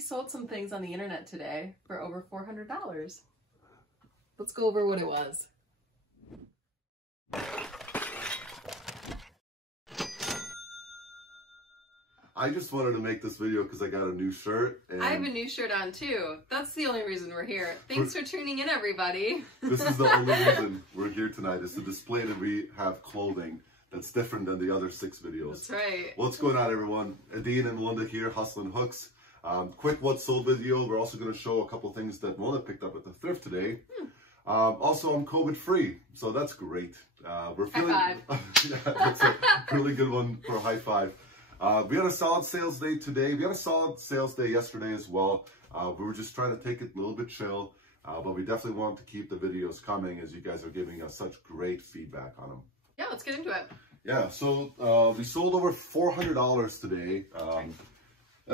sold some things on the internet today for over $400. Let's go over what it was. I just wanted to make this video because I got a new shirt. And I have a new shirt on too. That's the only reason we're here. Thanks for tuning in, everybody. This is the only reason we're here tonight, is to display that we have clothing that's different than the other 6 videos. That's right. What's going on, everyone? Adine and Melinda here, Hustlin' Hooks. Quick what sold video. We're also going to show a couple things that Melinda picked up at the thrift today. Also, I'm COVID free, so that's great. We're feeling. High five. Yeah, that's a really good one for a high five. We had a solid sales day today. We had a solid sales day yesterday as well. We were just trying to take it a little bit chill, but we definitely want to keep the videos coming as you guys are giving us such great feedback on them. Yeah, let's get into it. Yeah, so we sold over $400 today. And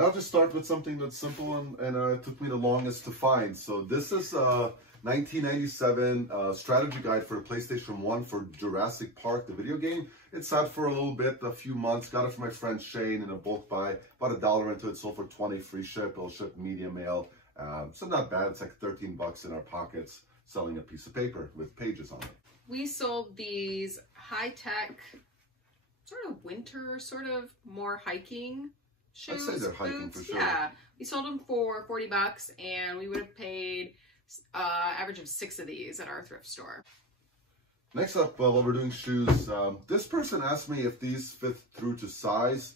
I'll just start with something that's simple and it took me the longest to find. So this is 1997 strategy guide for PlayStation 1 for Jurassic Park, the video game. It sat for a little bit, a few months. Got it from my friend Shane in a bulk buy. About $1 into it, sold for $20, free ship. It'll ship media mail. So not bad. It's like 13 bucks in our pockets selling a piece of paper with pages on it. We sold these high-tech, sort of winter, sort of more hiking shoes. I'd say they're hiking for sure. Yeah, we sold them for 40 bucks and we would have paid average of 6 of these at our thrift store. Next up, while we're doing shoes, this person asked me if these fit through to size.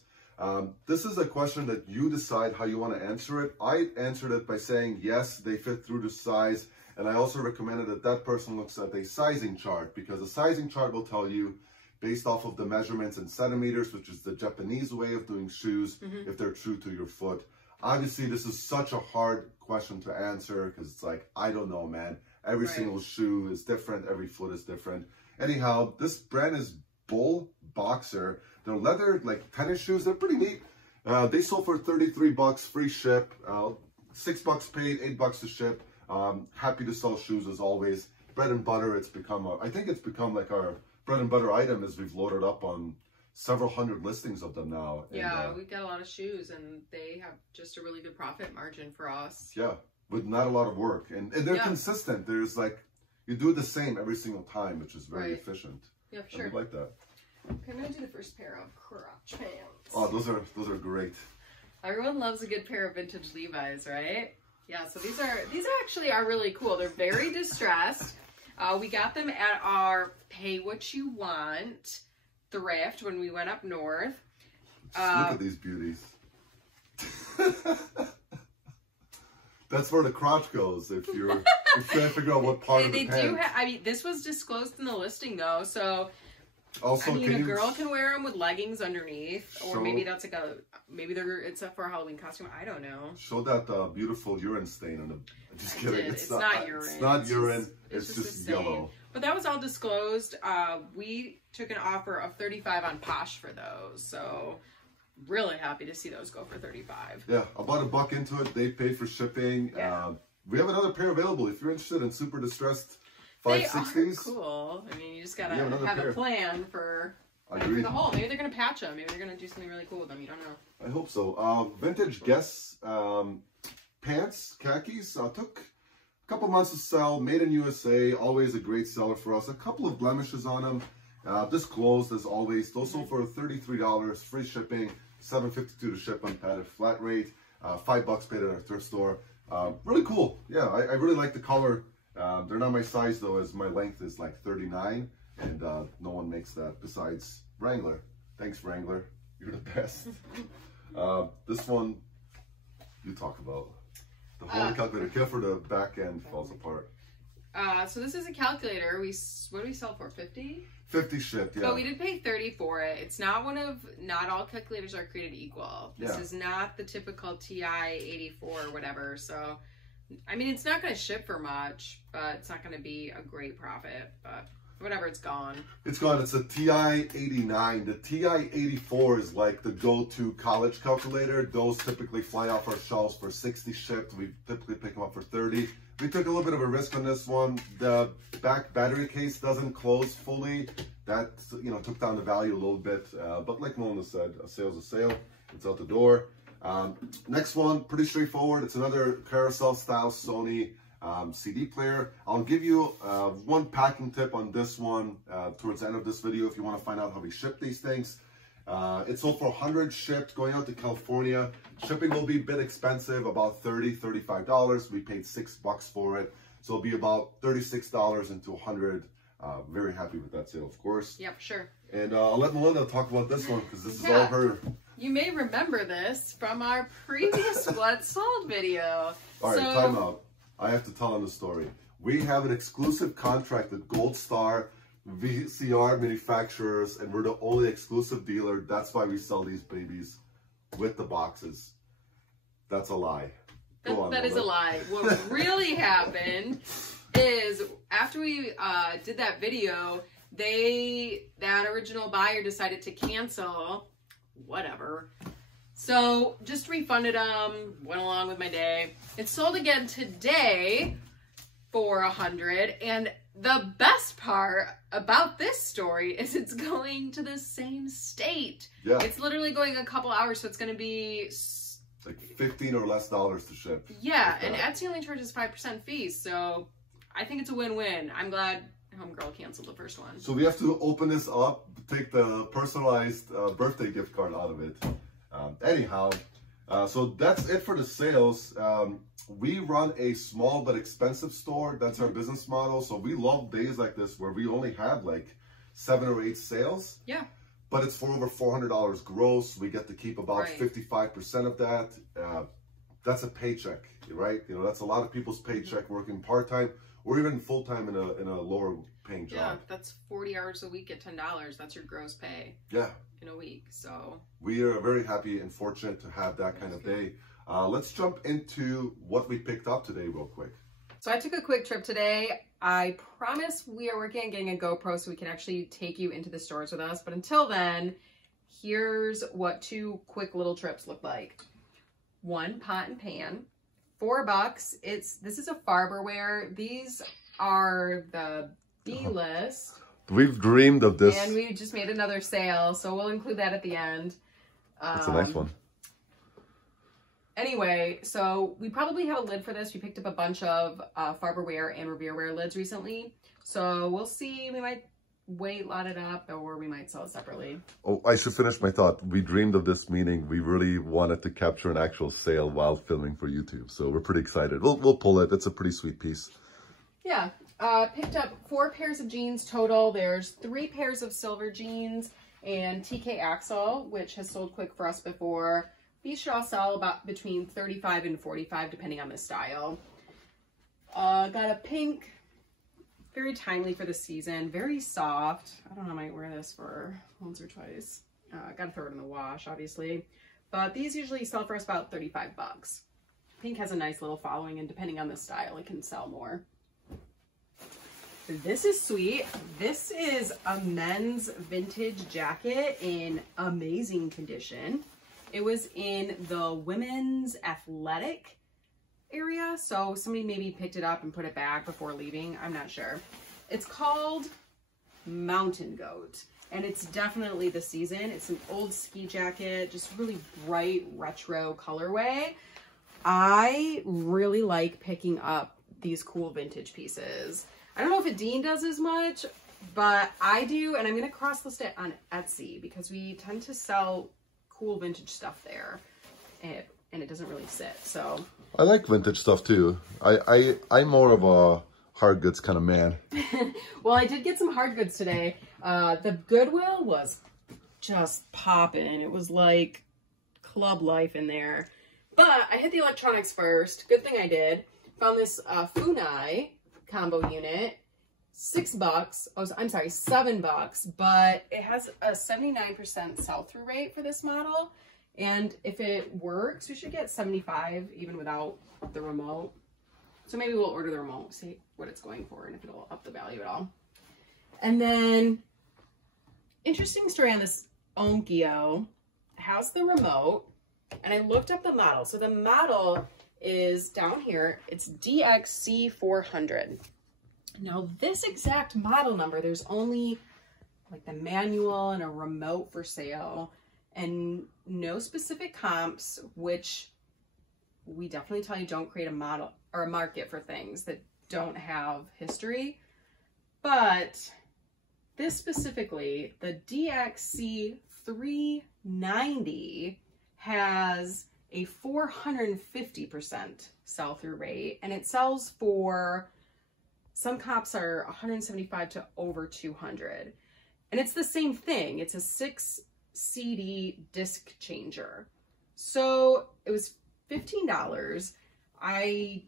This is a question that you decide how you want to answer it. I answered it by saying, yes, they fit through to size. And I also recommended that that person looks at a sizing chart, because a sizing chart will tell you, based off of the measurements in centimeters, which is the Japanese way of doing shoes, if they're true to your foot. Obviously, this is such a hard question to answer because it's like, I don't know, man. Every single shoe is different. Every foot is different. Anyhow, this brand is Bull Boxer. They're leather, like tennis shoes. They're pretty neat. They sold for 33 bucks, free ship. 6 bucks paid, 8 bucks to ship. Happy to sell shoes as always. Bread and butter, it's become, I think it's become like our bread and butter item as we've loaded up on several hundred listings of them now. Yeah, and, we've got a lot of shoes and they have just a really good profit margin for us. Yeah, with not a lot of work. And they're consistent. There's like, you do it the same every single time, which is very efficient. Yeah, for sure. And we like that. Okay, I'm going to do the first pair of crotch pants. Oh, those are great. Everyone loves a good pair of vintage Levi's, right? Yeah, so these actually are really cool. They're very distressed. We got them at our Pay What You Want thrift when we went up north. Look at these beauties. That's where the crotch goes if you're trying to figure out what part of the pants. I mean, this was disclosed in the listing though, so also, I mean, a girl can wear them with leggings underneath, or maybe that's like it's for a Halloween costume. I don't know. Show that beautiful urine stain on the. Just kidding. It's not urine. It's not urine. It's just yellow. But that was all disclosed. We took an offer of $35 on Posh for those, so really happy to see those go for $35. Yeah, about $1 into it. They paid for shipping. Yeah. We have another pair available if you're interested in super distressed 560s. They are cool. I mean, you just gotta have a plan for the whole. Maybe they're gonna patch them. Maybe they're gonna do something really cool with them. You don't know. I hope so. Vintage Guess pants, khakis. Took a couple months to sell. Made in USA. Always a great seller for us. A couple of blemishes on them. This closed as always. Those sold for $33, free shipping, $7.52 to ship, unpadded flat rate. $5 paid at our thrift store. Really cool. Yeah, I really like the color. They're not my size though, as my length is like 39, and no one makes that besides Wrangler. Thanks, Wrangler. You're the best. This one, you talk about. The whole calculator, care for the back end falls apart. So this is a calculator. What do we sell for? 50? 50 shipped, yeah. But we did pay 30 for it. It's not not all calculators are created equal. This is not the typical TI 84 or whatever. So, I mean, it's not going to ship for much, but it's not going to be a great profit. But whatever, it's gone. It's gone. It's a TI 89. The TI 84 is like the go-to college calculator. Those typically fly off our shelves for 60 shipped. We typically pick them up for 30. We took a little bit of a risk on this one. The back battery case doesn't close fully. That, took down the value a little bit. But like Mona said, a sale's a sale. It's out the door. Next one, pretty straightforward. It's another carousel style Sony CD player. I'll give you one packing tip on this one towards the end of this video if you want to find out how we ship these things. It's sold for 100 shipped, going out to California. Shipping will be a bit expensive, about $30–$35. We paid $6 for it, so it'll be about $36 into 100. Very happy with that sale, of course. Yep, sure. And I'll let Melinda talk about this one because this is all her. You may remember this from our previous What Sold video. All right, time out. I have to tell them the story. We have an exclusive contract with Gold Star VCR manufacturers, and we're the only exclusive dealer. That's why we sell these babies with the boxes. That's a lie. That is a lie. What really happened is after we did that video, that original buyer decided to cancel, whatever. So just refunded them, went along with my day. It sold again today for 100, and the best part about this story is it's going to the same state. Yeah. It's literally going a couple hours, so it's going to be like $15 or less to ship. Yeah, and Etsy only charges 5% fees, so I think it's a win-win. I'm glad Homegirl canceled the first one. So we have to open this up, take the personalized birthday gift card out of it. Anyhow, so that's it for the sales. We run a small but expensive store. That's our business model. So we love days like this where we only have like 7 or 8 sales. Yeah. But it's for over $400 gross. We get to keep about 55% of that. That's a paycheck, right? You know, that's a lot of people's paycheck working part-time or even full-time in a lower paying job. Yeah, that's 40 hours a week at $10. That's your gross pay. Yeah. In a week, so. We are very happy and fortunate to have that kind of day. Let's jump into what we picked up today real quick. So I took a quick trip today. I promise we are working on getting a GoPro so we can actually take you into the stores with us. But until then, here's what 2 quick little trips look like. 1 pot and pan, $4. This is a Farberware. These are the B-list. We've dreamed of this. And we just made another sale, so we'll include that at the end. It's a nice one. Anyway, so we probably have a lid for this. We picked up a bunch of Farberware and Revereware lids recently. So we'll see. We might lot it up, or we might sell it separately. Oh, I should finish my thought. We dreamed of this meeting. We really wanted to capture an actual sale while filming for YouTube. So we're pretty excited. We'll pull it. It's a pretty sweet piece. Yeah. Picked up 4 pairs of jeans total. There's 3 pairs of silver jeans and TK Axel, which has sold quick for us before. These should all sell about between $35 and $45 depending on the style. Got a pink, very timely for the season, very soft. I don't know, I might wear this for once or twice. Gotta throw it in the wash, obviously. But these usually sell for us about $35. Pink has a nice little following, and depending on the style, it can sell more. This is sweet. This is a men's vintage jacket in amazing condition. It was in the women's athletic area, so somebody maybe picked it up and put it back before leaving. I'm not sure. It's called Mountain Goat, and it's definitely the season. It's an old ski jacket, just really bright retro colorway. I really like picking up these cool vintage pieces. I don't know if Dean does as much, but I do, and I'm going to cross-list it on Etsy because we tend to sell cool vintage stuff there, and it doesn't really sit, so. I like vintage stuff too. I'm more of a hard goods kind of man. Well, I did get some hard goods today. The Goodwill was just popping. It was like club life in there. But I hit the electronics first. Good thing I did. Found this Funai combo unit, $6. Oh, I'm sorry, $7, but it has a 79% sell-through rate for this model. And if it works, we should get 75 even without the remote. So maybe we'll order the remote, see what it's going for and if it'll up the value at all. And then, interesting story on this Onkyo. It has the remote, and I looked up the model. So the model is down here. It's DXC400. Now this exact model number, there's only like the manual and a remote for sale. and no specific comps, which we definitely tell you don't create a model or a market for things that don't have history. But this specifically, the DXC 390 has a 450% sell-through rate, and it sells for, some comps are 175 to over 200. And it's the same thing. It's a 6 CD disc changer. So it was $15. I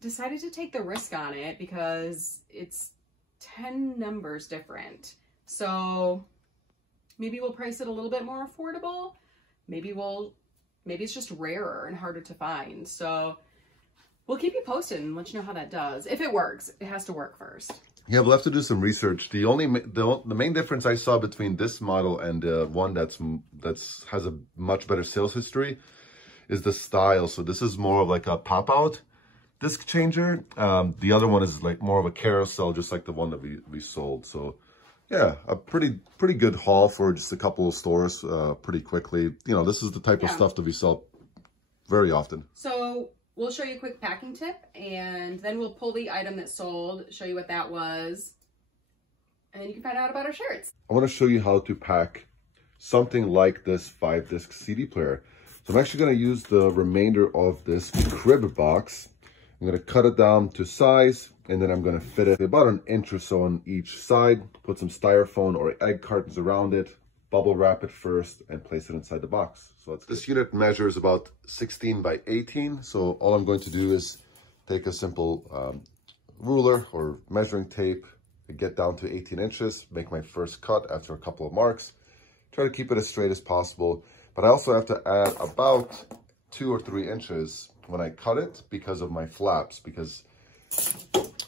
decided to take the risk on it because it's 10 numbers different. So maybe we'll price it a little bit more affordable. Maybe it's just rarer and harder to find. So we'll keep you posted and let you know how that does. If it works, it has to work first. Yeah, we'll have to do some research. The main difference I saw between this model and the one that's has a much better sales history is the style. So this is more of like a pop-out disc changer. The other one is like more of a carousel, just like the one that we sold. So yeah, a pretty good haul for just a couple of stores pretty quickly. You know, this is the type of stuff that we sell very often. So we'll show you a quick packing tip, and then we'll pull the item that sold, show you what that was, and then you can find out about our shirts. I want to show you how to pack something like this 5-disc CD player. So I'm actually going to use the remainder of this crib box. I'm going to cut it down to size, and then I'm going to fit it about an inch or so on each side, put some styrofoam or egg cartons around it, bubble wrap it first, and place it inside the box. So this unit measures about 16 by 18. So all I'm going to do is take a simple ruler or measuring tape, get down to 18 inches, make my first cut after a couple of marks, try to keep it as straight as possible. But I also have to add about 2 or 3 inches when I cut it because of my flaps, because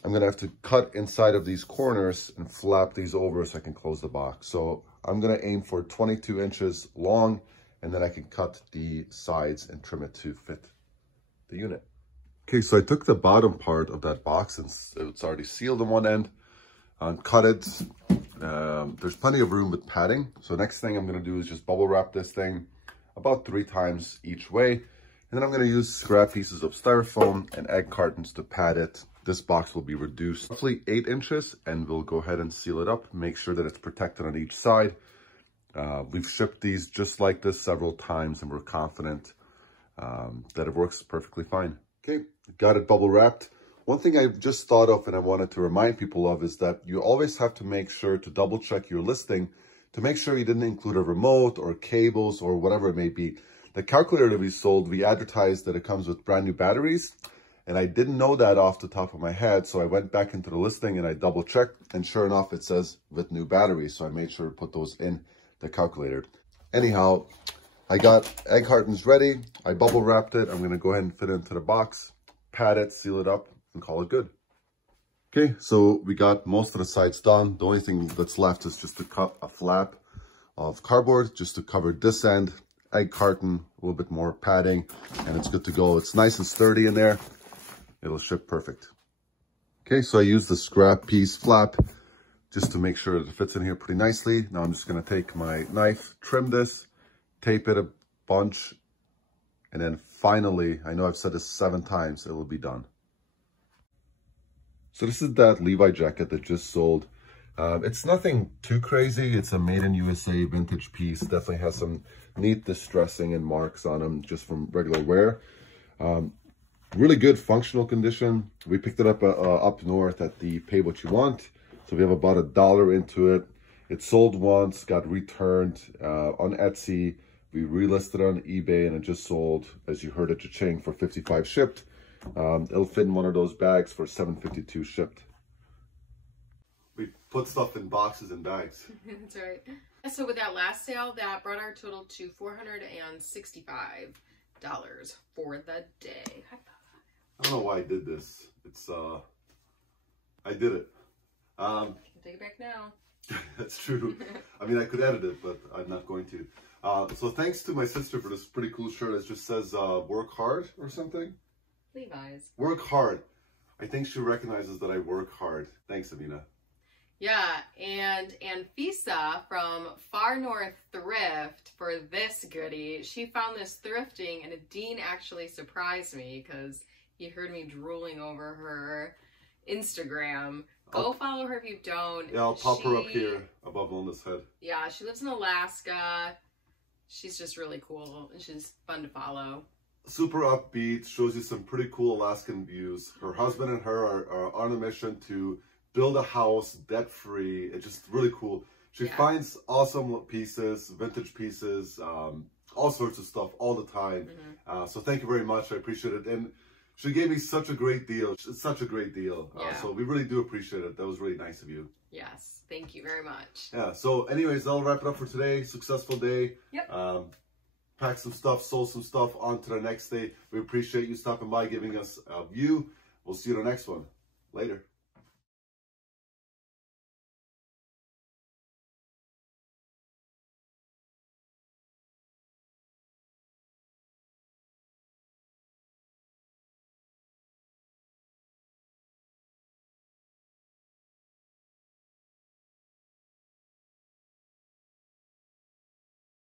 I'm gonna have to cut inside of these corners and flap these over so I can close the box. So I'm gonna aim for 22 inches long, and then I can cut the sides and trim it to fit the unit. Okay, so I took the bottom part of that box, and it's already sealed on one end, cut it. There's plenty of room with padding. So next thing I'm gonna do is just bubble wrap this thing about 3 times each way. And then I'm gonna use scrap pieces of styrofoam and egg cartons to pad it. This box will be reduced roughly 8 inches, and we'll go ahead and seal it up, make sure that it's protected on each side. We've shipped these just like this several times, and we're confident that it works perfectly fine. Okay, got it bubble wrapped. One thing I just thought of and I wanted to remind people of is that you always have to make sure to double check your listing to make sure you didn't include a remote or cables or whatever it may be. The calculator that we sold, we advertised that it comes with brand new batteries, and I didn't know that off the top of my head. So I went back into the listing and I double checked, and sure enough, it says with new batteries. So I made sure to put those in the calculator. Anyhow, I got egg cartons ready. I bubble wrapped it. I'm gonna go ahead and fit it into the box, pad it, seal it up, and call it good. Okay, so we got most of the sides done. The only thing that's left is just to cut a flap of cardboard just to cover this end, egg carton, a little bit more padding, and it's good to go. It's nice and sturdy in there. It'll ship perfect. Okay, so I used the scrap piece flap just to make sure that it fits in here pretty nicely. Now I'm just gonna take my knife, trim this, tape it a bunch, and then finally, I know I've said this 7 times, it will be done. So this is that Levi jacket that just sold. It's nothing too crazy. It's a made in USA vintage piece. Definitely has some neat distressing and marks on them just from regular wear. Really good functional condition. We picked it up up north at the Pay What You Want. So we have about $1 into it. It sold once, got returned on Etsy. We relisted on eBay, and it just sold, as you heard, at cha-ching for $55 shipped. It'll fit in one of those bags for $7.52 shipped. We put stuff in boxes and bags. That's right. So with that last sale, that brought our total to $465 for the day. I don't know why I did this. It's I did it. You can take it back now. That's true. I mean, I could edit it, but I'm not going to. So thanks to my sister for this pretty cool shirt. It just says work hard or something. Levi's. Work hard. I think she recognizes that I work hard. Thanks, Amina. Yeah, and Anfisa from Far North Thrift for this goodie. She found this thrifting, and Dean actually surprised me because he heard me drooling over her Instagram. Go follow her if you don't. Yeah, I'll pop her up here above Melinda's head. Yeah, she lives in Alaska. She's just really cool, and she's fun to follow. Super upbeat, shows you some pretty cool Alaskan views. Her husband and her are on a mission to build a house debt-free. It's just really cool. She finds awesome pieces, vintage pieces, all sorts of stuff all the time. So thank you very much. I appreciate it. And she gave me such a great deal. It's such a great deal. So we really do appreciate it. That was really nice of you. Yes, thank you very much. Yeah, so anyways, I'll wrap it up for today. Successful day. Yep. Packed some stuff, sold some stuff, on to the next day. We appreciate you stopping by, giving us a view. We'll see you in the next one. Later.